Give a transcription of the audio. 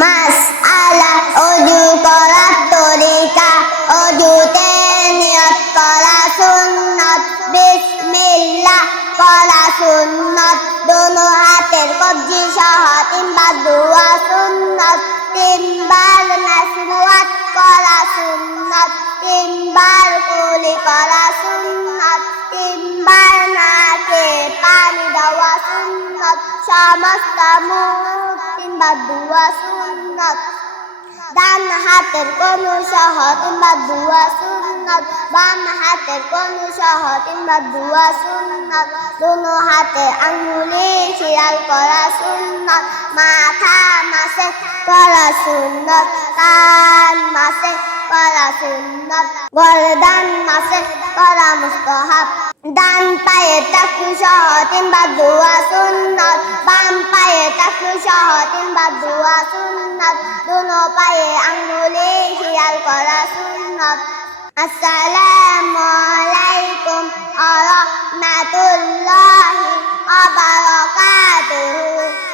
মাসআলা ওযু করার তরিকা, ওযুতে নিয়ত করা সুন্নাত, বিসমিল্লাহ করা সুন্নাত, দোনো হাতের কবজি সহ তিনবার দোয়া সুন্নাত, তিনবার মাসওয়াক করা সুন্নাত, তিনবার কুলি করা সুন্নাত, তিনবার নাকে পানি দেওয়া সুন্নাত, সমস্ত মুখ তিনবার ধোয়া সুন্নাত, ডান হাতের কনুই সহ তিনবার ধোয়া সুন্নাত, বাম হাতের কনুই সহ তিনবার ধোয়া সুন্নাত, দোনো হাতে আঙ্গুলে শিরাল করা সুন্নাত, মাথা মাসে করা সুন্নাত, কান মাসে করা সুন্নাত, গর্দান মাসে করা মুস্তাহাব, ডান পায়ে টাকনু সহ তিনবার ধোয়া সুন্নাত, বাম পায়ে টাকনু সহ তিনবার ধোয়া সুন্নাত, দোনো পায়ে আঙ্গুলে শিরাল করা সুন্নাত। আসসালামু